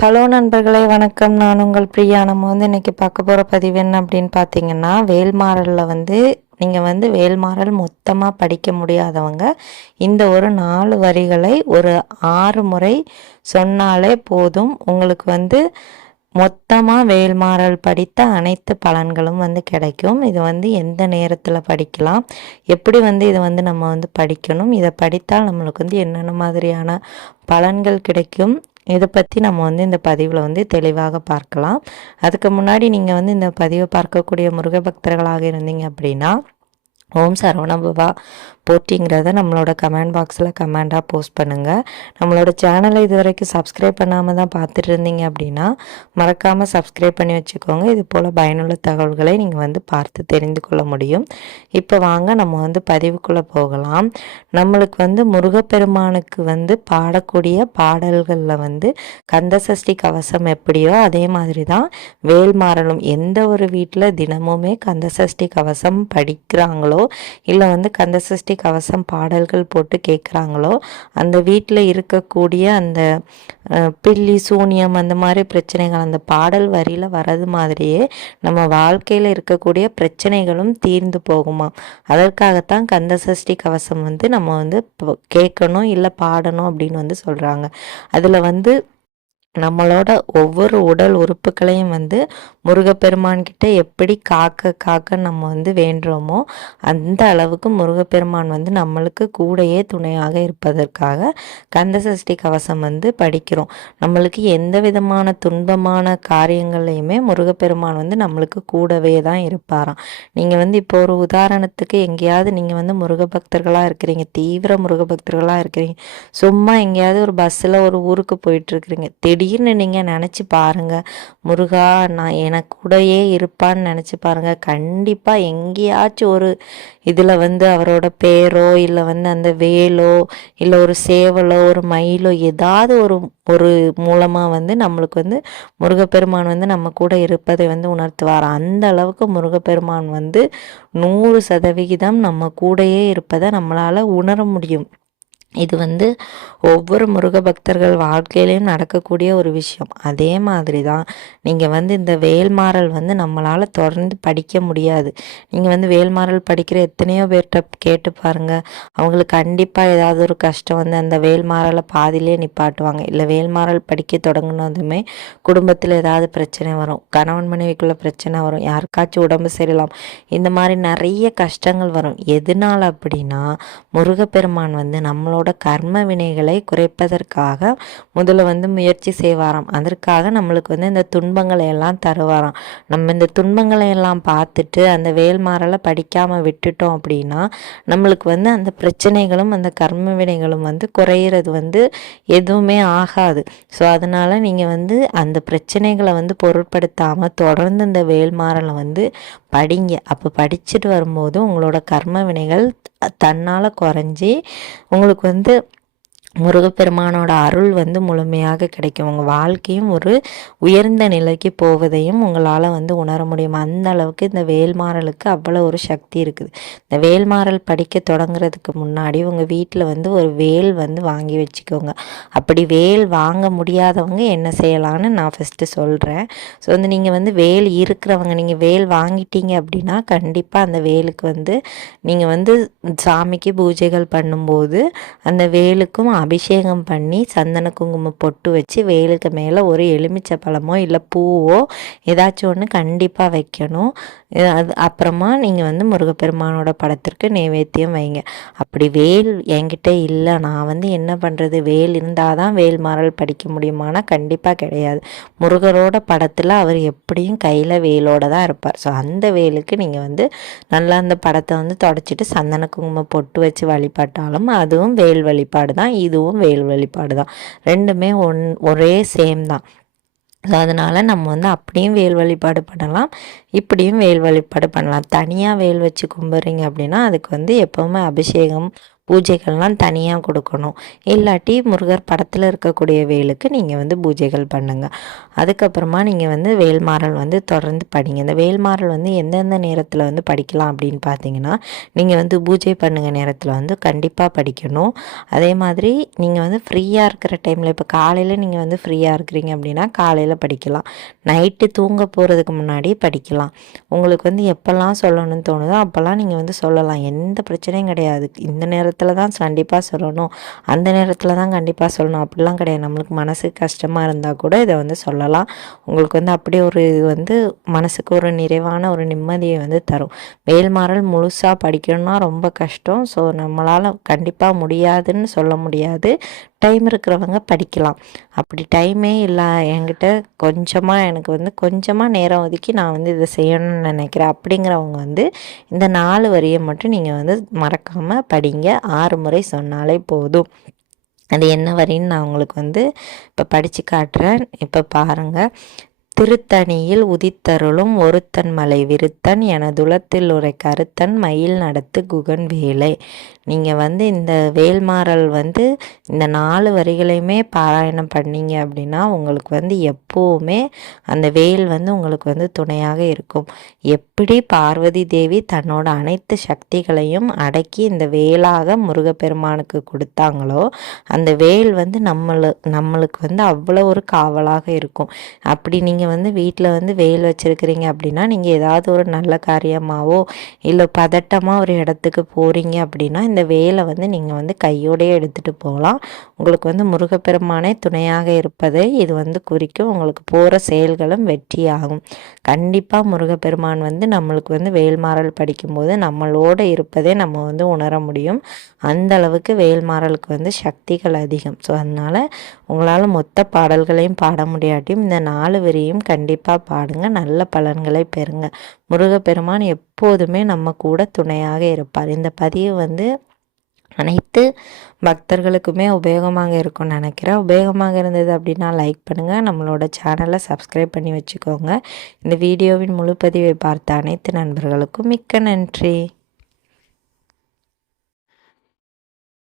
Hello நண்பர்களே வணக்கம். நான் உங்கள் பிரியா. நம்ம வந்து இன்றைக்கி பார்க்க போகிற பதிவு என்ன அப்படின்னு பார்த்தீங்கன்னா வேல்மாறலில் வந்து நீங்கள் வந்து வேல்மாறல் மொத்தமாக படிக்க முடியாதவங்க இந்த ஒரு நாலு வரிகளை ஒரு ஆறு முறை சொன்னாலே போதும். உங்களுக்கு வந்து மொத்தமாக வேல்மாறல் படித்த அனைத்து பலன்களும் வந்து கிடைக்கும். இது வந்து எந்த நேரத்தில் படிக்கலாம்? எப்படி வந்து இதை வந்து நம்ம வந்து படிக்கணும்? இதை படித்தால் நம்மளுக்கு வந்து என்னென்ன மாதிரியான பலன்கள் கிடைக்கும்? இதை பற்றி நம்ம வந்து இந்த பதிவில் வந்து தெளிவாக பார்க்கலாம். அதுக்கு முன்னாடி நீங்கள் வந்து இந்த பதிவை பார்க்கக்கூடிய முருக பக்தர்களாக இருந்தீங்க அப்படின்னா ஓம் சரவணபவா போட்டிங்கிறத நம்மளோட கமெண்ட் பாக்ஸில் கமெண்டாக போஸ்ட் பண்ணுங்கள் நம்மளோட சேனலை இது வரைக்கும் சப்ஸ்கிரைப் பண்ணாமல் தான் பார்த்துட்டு இருந்தீங்க அப்படின்னா மறக்காமல் சப்ஸ்கிரைப் பண்ணி வச்சுக்கோங்க. இது போல் பயனுள்ள தகவல்களை நீங்கள் வந்து பார்த்து தெரிந்து கொள்ள முடியும். இப்போ வாங்க நம்ம வந்து பதிவுக்குள்ளே போகலாம். நம்மளுக்கு வந்து முருகப்பெருமானுக்கு வந்து பாடக்கூடிய பாடல்களில் வந்து கந்தசஷ்டி கவசம் எப்படியோ அதே மாதிரி தான் வேல்மாறலும் எந்த ஒரு வீட்டில் தினமுமே கந்தசஷ்டி கவசம் படிக்கிறாங்களோ இல்லை வந்து கந்தசஷ்டி கவசம் பாடல்கள் போட்டு கேட்குறாங்களோ அந்த வீட்டில் இருக்கக்கூடிய அந்த பில்லி சூனியம் அந்த மாதிரி பிரச்சனைகள் அந்த பாடல் வரியில் வர்றது மாதிரியே நம்ம வாழ்க்கையில் இருக்கக்கூடிய பிரச்சனைகளும் தீர்ந்து போகுமா அதற்காகத்தான் கந்தசஷ்டி கவசம் வந்து நம்ம வந்து கேட்கணும் இல்லை பாடணும் அப்படின்னு வந்து சொல்கிறாங்க அதில் வந்து நம்மளோட ஒவ்வொரு உடல் உறுப்புகளையும் வந்து முருகப்பெருமான்கிட்ட எப்படி காக்க காக்க நம்ம வந்து வேண்டுறோமோ அந்த அளவுக்கு முருகப்பெருமான் வந்து நம்மளுக்கு கூடையே துணையாக இருப்பதற்காக கந்தசஷ்டி கவசம் வந்து படிக்கிறோம். நம்மளுக்கு எந்த விதமான துன்பமான காரியங்கள்லையுமே முருகப்பெருமான் வந்து நம்மளுக்கு கூடவே தான் இருப்பாராம். நீங்கள் வந்து இப்போ ஒரு உதாரணத்துக்கு எங்கேயாவது நீங்கள் வந்து முருகபக்தர்களாக இருக்கிறீங்க தீவிர முருகபக்தர்களாக இருக்கிறீங்க சும்மா எங்கேயாவது ஒரு பஸ்ஸில் ஒரு ஊருக்கு போயிட்டுருக்குறீங்க திடீர் திடீர்னு நீங்கள் நினச்சி பாருங்கள் முருகா நான் எனக்கு கூடயே இருப்பான்னு நினச்சி பாருங்கள் கண்டிப்பாக எங்கேயாச்சும் ஒரு இதில் வந்து அவரோட பேரோ இல்லை வந்து அந்த வேலோ இல்லை ஒரு சேவலோ ஒரு மயிலோ ஏதாவது ஒரு ஒரு மூலமாக வந்து நம்மளுக்கு வந்து முருகப்பெருமான் வந்து நம்ம கூட இருப்பதை வந்து உணர்த்துவார்? அந்த அளவுக்கு முருகப்பெருமான் வந்து நூறு சதவிகிதம் நம்ம கூடயே இருப்பதை நம்மளால் உணர முடியும். இது வந்து ஒவ்வொரு முருக பக்தர்கள் வாழ்க்கையிலையும் நடக்கக்கூடிய ஒரு விஷயம். அதே மாதிரி தான் நீங்கள் வந்து இந்த வேல்மாறல் வந்து நம்மளால் தொடர்ந்து படிக்க முடியாது. நீங்கள் வந்து வேல்மாறல் படிக்கிற எத்தனையோ பேர்கிட்ட கேட்டு பாருங்கள் அவங்களுக்கு கண்டிப்பாக ஏதாவது ஒரு கஷ்டம் வந்து அந்த வேல்மாறலை பாதிலே நிப்பாட்டுவாங்க. இல்லை வேல்மாறல் படிக்க தொடங்கினதுமே குடும்பத்தில் ஏதாவது பிரச்சனை வரும். கணவன் மனைவிக்குள்ள பிரச்சனை வரும். யாருக்காச்சும் உடம்பு சரியில்லாம் இந்த மாதிரி நிறைய கஷ்டங்கள் வரும். எதனால் அப்படின்னா முருகப்பெருமான் வந்து நம்மளோட நம்மளோட கர்ம வினைகளை குறைப்பதற்காக முதல்ல வந்து முயற்சி செய்வாராம். அதற்காக நம்மளுக்கு வந்து இந்த துன்பங்களை எல்லாம் தருவாராம். நம்ம இந்த துன்பங்களை எல்லாம் பார்த்துட்டு அந்த வேல்மாறலை படிக்காமல் விட்டுட்டோம் அப்படின்னா நம்மளுக்கு வந்து அந்த பிரச்சனைகளும் அந்த கர்ம வினைகளும் வந்து குறையிறது வந்து எதுவுமே ஆகாது. ஸோ அதனால் நீங்கள் வந்து அந்த பிரச்சனைகளை வந்து பொருட்படுத்தாமல் தொடர்ந்து இந்த வேல்மாறலை வந்து படிங்க. அப்போ படிச்சுட்டு வரும்போது உங்களோட கர்ம வினைகள் தன்னால் குறைஞ்சி உங்களுக்கு வந்து முருகப்பெருமானோட அருள் வந்து முழுமையாக கிடைக்கும். உங்கள் வாழ்க்கையும் ஒரு உயர்ந்த நிலைக்கு போவதையும் உங்களால் வந்து உணர முடியும். அந்த அளவுக்கு இந்த வேல்மாறலுக்கு அவ்வளோ ஒரு சக்தி இருக்குது. இந்த வேல்மாறல் படிக்க தொடங்குறதுக்கு முன்னாடி உங்கள் வீட்டில் வந்து ஒரு வேல் வந்து வாங்கி வச்சுக்கோங்க. அப்படி வேல் வாங்க முடியாதவங்க என்ன செய்யலான்னு நான் ஃபஸ்ட்டு சொல்கிறேன் ஸோ வந்து நீங்கள் வந்து வேல் இருக்கிறவங்க நீங்கள் வேல் வாங்கிட்டீங்க அப்படின்னா கண்டிப்பாக அந்த வேலுக்கு வந்து நீங்கள் வந்து சாமிக்கு பூஜைகள் பண்ணும்போது அந்த வேலுக்கும் அபிஷேகம் பண்ணி சந்தன குங்குமம் பொட்டு வச்சு வேலுக்கு மேலே ஒரு எலுமிச்சை பழமோ இல்லை பூவோ ஏதாச்சும் ஒன்று கண்டிப்பாக வைக்கணும். அது அப்புறமா நீங்கள் வந்து முருகப்பெருமானோட படத்திற்கு நைவேத்தியம் வைங்க. அப்படி வேல் என்கிட்ட இல்லை. நான் வந்து என்ன பண்ணுறது வேல் இருந்தால் தான் வேல் மாறல் படிக்க முடியுமானா கண்டிப்பாக கிடையாது. முருகரோட படத்தில் அவர் எப்படியும் கையில் வேலோடு தான் இருப்பார். ஸோ அந்த வேலுக்கு நீங்கள் வந்து நல்லா அந்த படத்தை வந்து தொடச்சிட்டு சந்தன குங்குமம் பொட்டு வச்சு வழிபட்டாலும் அதுவும் வேல் வழிபாடு தான். இது இதுவும் வேல் வழிபாடு தான். ரெண்டுமே ஒன் ஒரே சேம் தான். ஸோ அதனால் நம்ம வந்து அப்படியும் வேல் வழிபாடு பண்ணலாம் இப்படியும் வேல் வழிபாடு பண்ணலாம். தனியாக வேல் வச்சு கும்பிட்றீங்க அப்படின்னா அதுக்கு வந்து எப்போவுமே அபிஷேகம் பூஜைகள்லாம் தனியாக கொடுக்கணும். இல்லாட்டி முருகர் படத்தில் இருக்கக்கூடிய வேலுக்கு நீங்கள் வந்து பூஜைகள் பண்ணுங்கள் அதுக்கப்புறமா நீங்கள் வந்து வேல்மாறல் வந்து தொடர்ந்து படிங்க. இந்த வேல்மாறல் வந்து எந்தெந்த நேரத்தில் வந்து படிக்கலாம் அப்படின்னு பார்த்தீங்கன்னா நீங்கள் வந்து பூஜை பண்ணுங்க நேரத்தில் வந்து கண்டிப்பாக படிக்கணும். அதே மாதிரி நீங்கள் வந்து ஃப்ரீயாக இருக்கிற டைமில் இப்போ காலையில் நீங்கள் வந்து ஃப்ரீயாக இருக்கிறீங்க அப்படின்னா காலையில் படிக்கலாம். நைட்டு தூங்க போகிறதுக்கு முன்னாடி படிக்கலாம். உங்களுக்கு வந்து எப்போல்லாம் சொல்லணும்னு தோணுதோ அப்போல்லாம் நீங்கள் வந்து சொல்லலாம். எந்த பிரச்சனையும் கிடையாது. இந்த நேரத்தில் நேரத்தில் தான் கண்டிப்பாக சொல்லணும். அந்த நேரத்தில் தான் கண்டிப்பாக சொல்லணும். அப்படிலாம் கிடையாது. நம்மளுக்கு மனசு கஷ்டமாக இருந்தால் கூட இதை வந்து சொல்லலாம். உங்களுக்கு வந்து அப்படியே ஒரு இது வந்து மனசுக்கு ஒரு நிறைவான ஒரு நிம்மதியை வந்து தரும். வேல்மாறல் முழுசாக படிக்கணும்னா ரொம்ப கஷ்டம். ஸோ நம்மளால் கண்டிப்பாக முடியாதுன்னு சொல்ல முடியாது. டைம் இருக்கிறவங்க படிக்கலாம். அப்படி டைமே இல்லை என்கிட்ட கொஞ்சமாக எனக்கு வந்து கொஞ்சமாக நேரம் ஒதுக்கி நான் வந்து இதை செய்யணும்னு நினைக்கிறேன். அப்படிங்கிறவங்க வந்து இந்த நாலு வரியை மட்டும் நீங்கள் வந்து மறக்காமல் படிங்க. ஆறு முறை சொன்னாலே போதும். அது என்ன வரின்னு நான் உங்களுக்கு வந்து இப்போ படித்து காட்டுறேன். இப்போ பாருங்கள் திருத்தணியில் உதித்தருளும் ஒருத்தன் மலை விருத்தன் எனதுலத்தில் உரை கருத்தன் மயில் நடத்து குகன் வேலை. நீங்கள் வந்து இந்த வேல்மாறல் வந்து இந்த நாலு வரிகளையுமே பாராயணம் பண்ணீங்க அப்படின்னா உங்களுக்கு வந்து எப்போவுமே அந்த வேல் வந்து உங்களுக்கு வந்து துணையாக இருக்கும். எப்படி பார்வதி தேவி தன்னோட அனைத்து சக்திகளையும் அடக்கி இந்த வேலாக முருகப்பெருமானுக்கு கொடுத்தாங்களோ அந்த வேல் வந்து நம்மளு நம்மளுக்கு வந்து அவ்வளோ ஒரு காவலாக இருக்கும். அப்படி நீங்கள் நீங்கள் வந்து வீட்டில் வந்து வெயில் வச்சுருக்கிறீங்க அப்படின்னா நீங்கள் ஏதாவது ஒரு நல்ல காரியமாகவோ இல்லை பதட்டமாக ஒரு இடத்துக்கு போகிறீங்க அப்படின்னா இந்த வேலை வந்து நீங்கள் வந்து கையோடையே எடுத்துகிட்டு போகலாம். உங்களுக்கு வந்து முருகப்பெருமானே துணையாக இருப்பதை இது வந்து குறிக்கும். உங்களுக்கு போகிற செயல்களும் வெற்றியாகும். கண்டிப்பாக முருகப்பெருமான் வந்து நம்மளுக்கு வந்து வேல்மாறல் படிக்கும்போது நம்மளோட இருப்பதே நம்ம வந்து உணர முடியும். அந்த அளவுக்கு வேல்மாறலுக்கு வந்து சக்திகள் அதிகம். ஸோ அதனால் உங்களால் மொத்த பாடல்களையும் பாட முடியாட்டியும் இந்த நாலு வரியும் கண்டிப்பாக பாடுங்க. நல்ல பலன்களை பெறுங்க. முருகப்பெருமான் எப்போதுமே நம்ம கூட துணையாக இருப்பார். இந்த பதிவு வந்து அனைத்து பக்தர்களுக்குமே உபயோகமாக இருக்கும்னு நினைக்கிறேன். உபயோகமாக இருந்தது அப்படின்னா லைக் பண்ணுங்கள் நம்மளோட சேனலை சப்ஸ்கிரைப் பண்ணி வச்சுக்கோங்க. இந்த வீடியோவின் முழு பதிவை பார்த்த அனைத்து நண்பர்களுக்கும் மிக்க நன்றி.